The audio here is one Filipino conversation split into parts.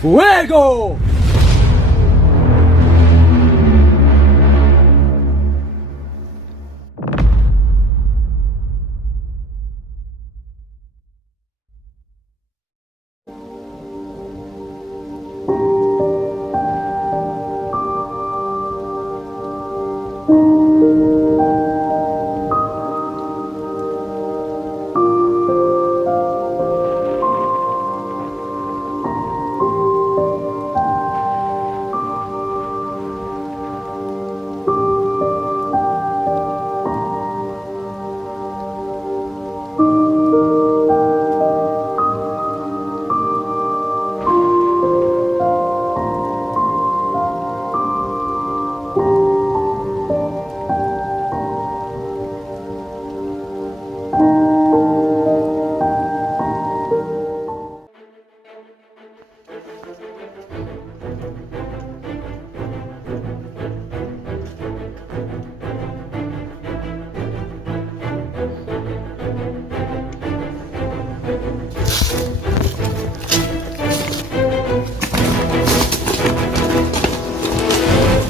Fuego!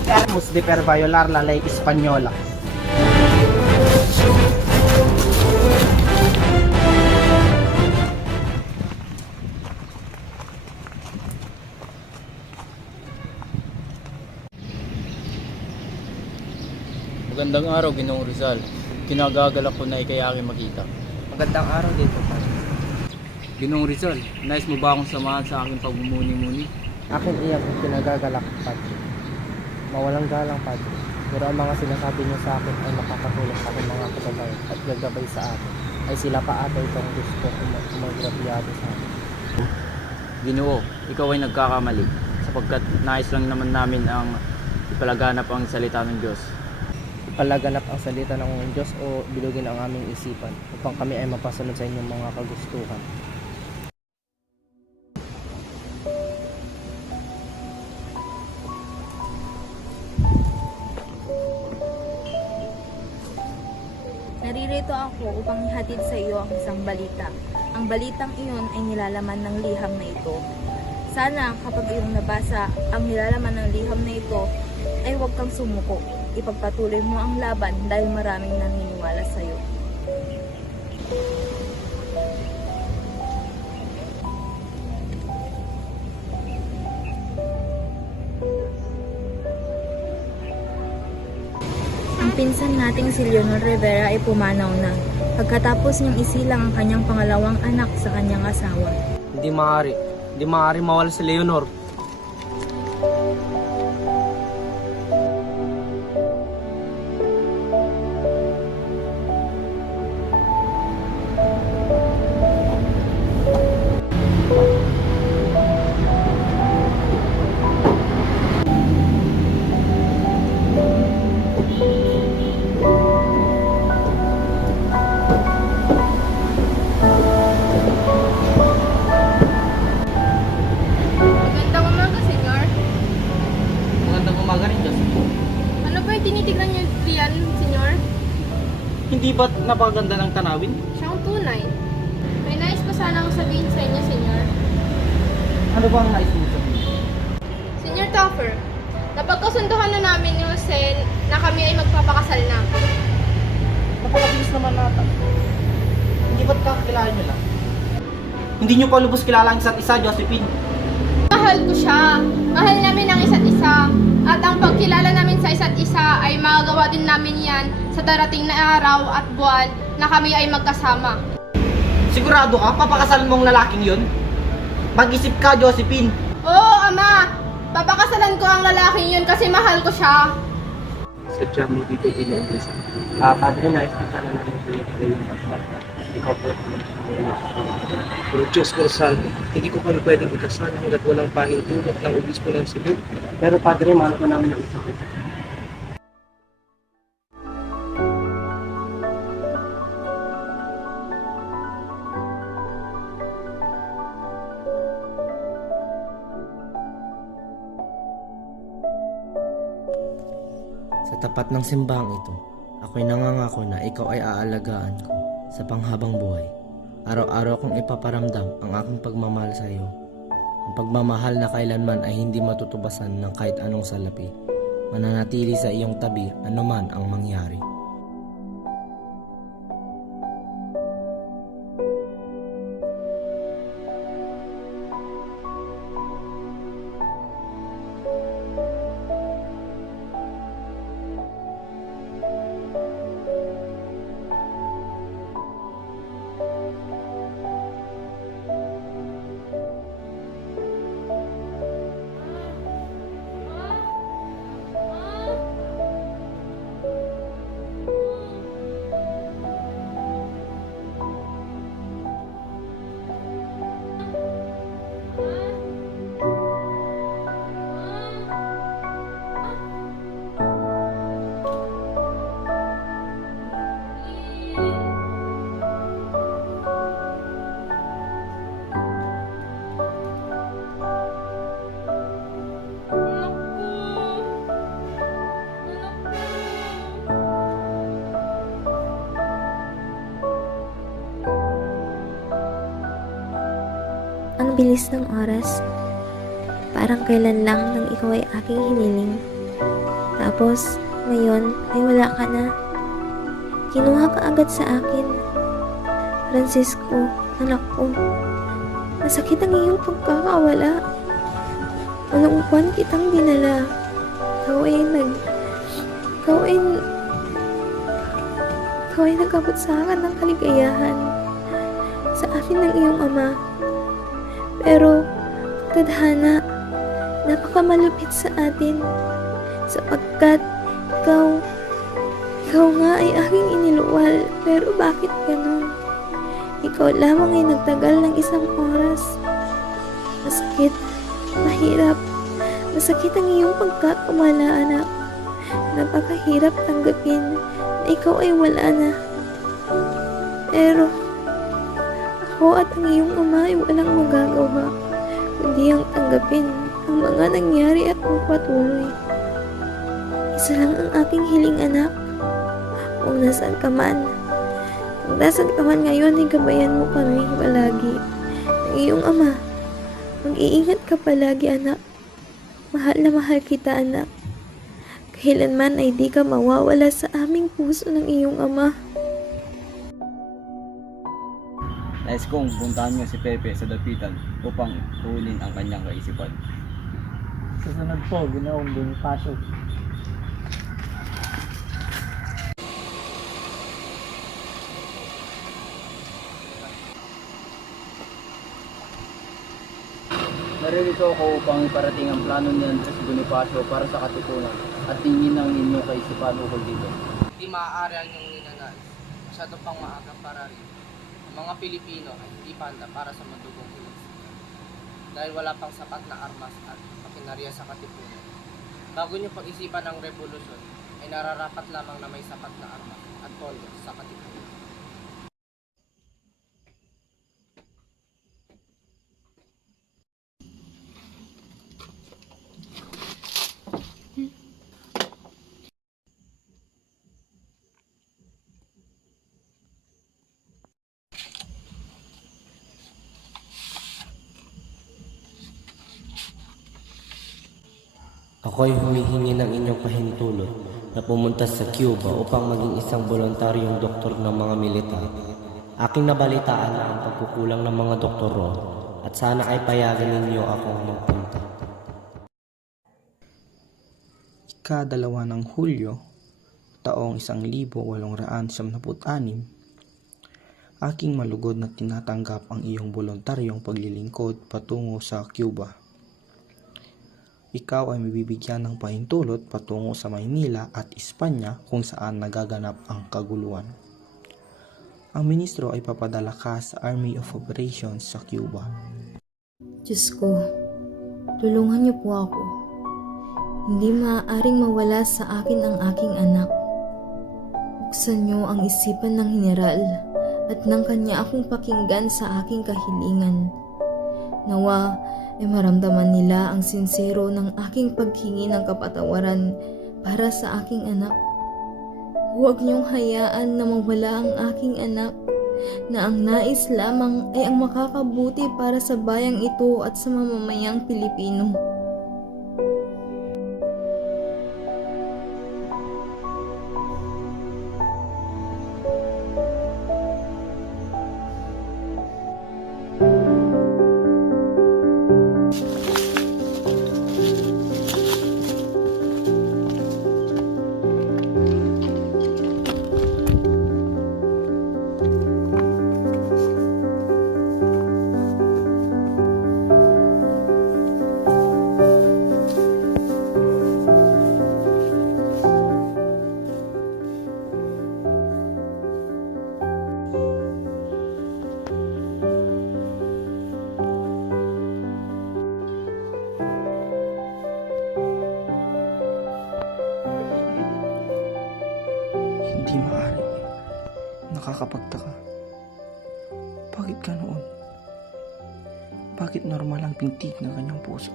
Termos de per violar la ley española. Magandang araw, Ginoong Rizal. Kinagagalak ko na ikay aking makita. Magandang araw din po, Padre. Ginoong Rizal, nais mo ba akong samahan sa aking pagmumuni-muni? Akin iyak ang pinagagalak, Padre. Mawalang galang, Padre. Pero ang mga sinasabi niyo sa akin ay makakatulong sa aking mga kababayan at gagabay sa akin ay sila pa ata itong gusto umagrabiyado sa akin. Ginoo, ikaw ay nagkakamali sapagkat nais lang naman namin ang ipalaganap ang salita ng Diyos. Ipalaganap ang salita ng Diyos o bilugin ang aming isipan upang kami ay mapasunod sa inyong mga kagustuhan. Naririto ako upang ihatid sa iyo ang isang balita. Ang balitang iyon ay nilalaman ng liham na ito. Sana kapag iyong nabasa ang nilalaman ng liham na ito, ay huwag kang sumuko. Ipagpatuloy mo ang laban dahil maraming naniniwala sa iyo. Ang pinsan nating si Leonor Rivera ay pumanaw na pagkatapos niyang isilang ang kanyang pangalawang anak sa kanyang asawa. Hindi maaari mawala si Leonor. Magandang umaga, senyor. Magandang umaga rin, Josephine. Ano ba yung tinitignan niyo diyan, senyor? Hindi ba't napakaganda ng tanawin? Siyang tunay. May nais pa sana akong sabihin sa inyo, senyor. Ano ba ang nais mo sabihin? Senyor Toffer, napagkasunduhan na namin ni Jose na kami ay magpapakasal na. Napakabilis naman nata. Hindi ba't kakilala niyo lang? Hindi niyo pa lubos kilala ang isa't isa, Josephine. Mahal ko siya. Mahal namin ang isa't isa. At ang pagkilala namin sa isa't isa ay magagawa din namin yan sa darating na araw at buwan na kami ay magkasama. Sigurado ka? Papakasalan mo ang lalaking yun? Mag-isip ka, Josephine. Oo, Ama! Papakasalan ko ang lalaking yun kasi mahal ko siya. Sadya mo dito din-umpisa. Padre, nais ko sana natin yung ikaw po. Pero Diyos ko, Salvo, hindi ko kami pwedeng ikasal hanggat walang pahintulot ng obispo ng Cebu. Pero Padre, mahal ko namin ang isa't isa. Sa tapat ng simbahang ito, ako'y nangangako na ikaw ay aalagaan ko sa panghabang buhay. Araw-araw kong ipaparamdam ang aking pagmamahal sa iyo Ang pagmamahal na kailanman ay hindi matutubasan ng kahit anong salapi. Mananatili sa iyong tabi anuman ang mangyari. Ang bilis ng oras. Parang kailan lang nang ikaw ay aking hiniling. Tapos, ngayon ay wala ka na. Kinuha ka agad sa akin. Francisco, anak ko. Masakit ang iyong pagkakawala. Walang buwan kitang dinala. Ikaw ay nagkabot sa akin ng kaligayahan. Sa akin ng iyong ama. Pero, tadhana, napakamalupit sa atin sapagkat ikaw nga ay aking iniluwal. Pero bakit ganun? Ikaw lamang ay nagtagal ng isang oras. Masakit, mahirap, masakit ang iyong pagkakamala, anak. Napakahirap tanggapin na ikaw ay wala na. Pero, ako at ang iyong ama ay walang magagawa kundi ang tanggapin ang mga nangyari at magpatuloy. Isa lang ang aking hiling, anak. Kung nasaan ka man ngayon ay gabayan mo kami palagi ng iyong ama. Mag-iingat ka palagi, anak. Mahal na mahal kita, anak. Kailanman ay di ka mawawala sa aming puso ng iyong ama. Nais kong puntahan niyo si Pepe sa dapitan upang tuulin ang kanyang kaisipan. Susunod po, Ginoong Bonifacio. Naririto ako upang iparating ang plano ni Andres Bonifacio para sa katipunan at tingin ang inyong kaisipan ukol dito. Hindi maaari ang iyong ninanais. Masyado pang maaga para rin. Ang mga Pilipino ay hindi panda para sa madugong piliksiyan dahil wala pang sapat na armas at makinarya sa katipunan. Bago niyo pag-isipan ang revolusyon, ay nararapat lamang na may sapat na armas at pondo sa katipunan. Ako'y humihingi ng inyong pahintulot na pumunta sa Cuba upang maging isang voluntaryong doktor ng mga militar. Aking nabalitaan na ang pagkukulang ng mga doktor roon at sana ay payagan ninyo akong magpunta. Ika-2 ng Hulyo, taong 1876, aking malugod na tinatanggap ang iyong voluntaryong paglilingkod patungo sa Cuba. Ikaw ay mabibigyan ng pahintulot patungo sa Maynila at Espanya kung saan nagaganap ang kaguluhan. Ang ministro ay papadala ka sa Army of Operations sa Cuba. Diyos ko, tulungan niyo po ako. Hindi maaaring mawala sa akin ang aking anak. Buksan niyo ang isipan ng Heneral at ng kanya akong pakinggan sa aking kahilingan. Nawa ay maramdaman nila ang sincero ng aking paghingi ng kapatawaran para sa aking anak. Huwag niyong hayaan na mawala ang aking anak na ang nais lamang ay ang makakabuti para sa bayang ito at sa mamamayang Pilipino. Hindi maaari. Nakakapagtaka. Bakit ganoon? Bakit normal ang pintig ng kanyang puso?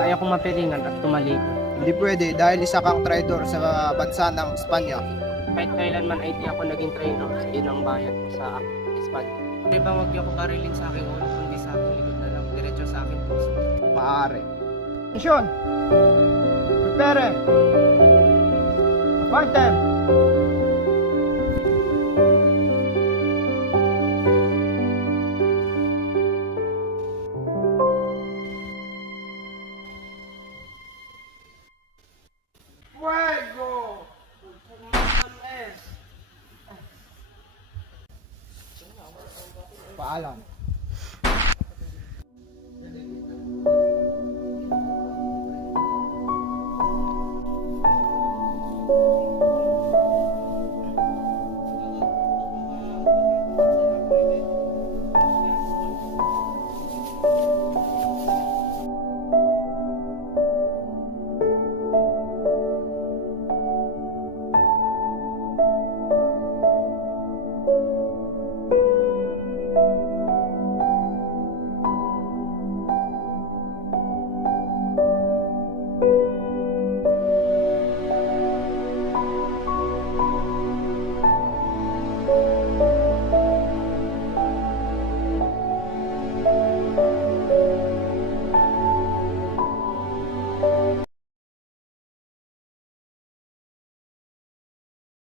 Kaya kong mapiringan at tumalikod. Hindi pwede dahil isa kang traidor sa bansa ng Espanya. Kahit kailanman ay di ako naging trainer, yun ang bayad ko sa Espanya. Di ba wag niyo ako karilin sa aking ulo, kundi sa aking likod na lang, diretso sa aking puso. Maaari. Atensyon! Prepare! Appoint them! Fuego! Paalam.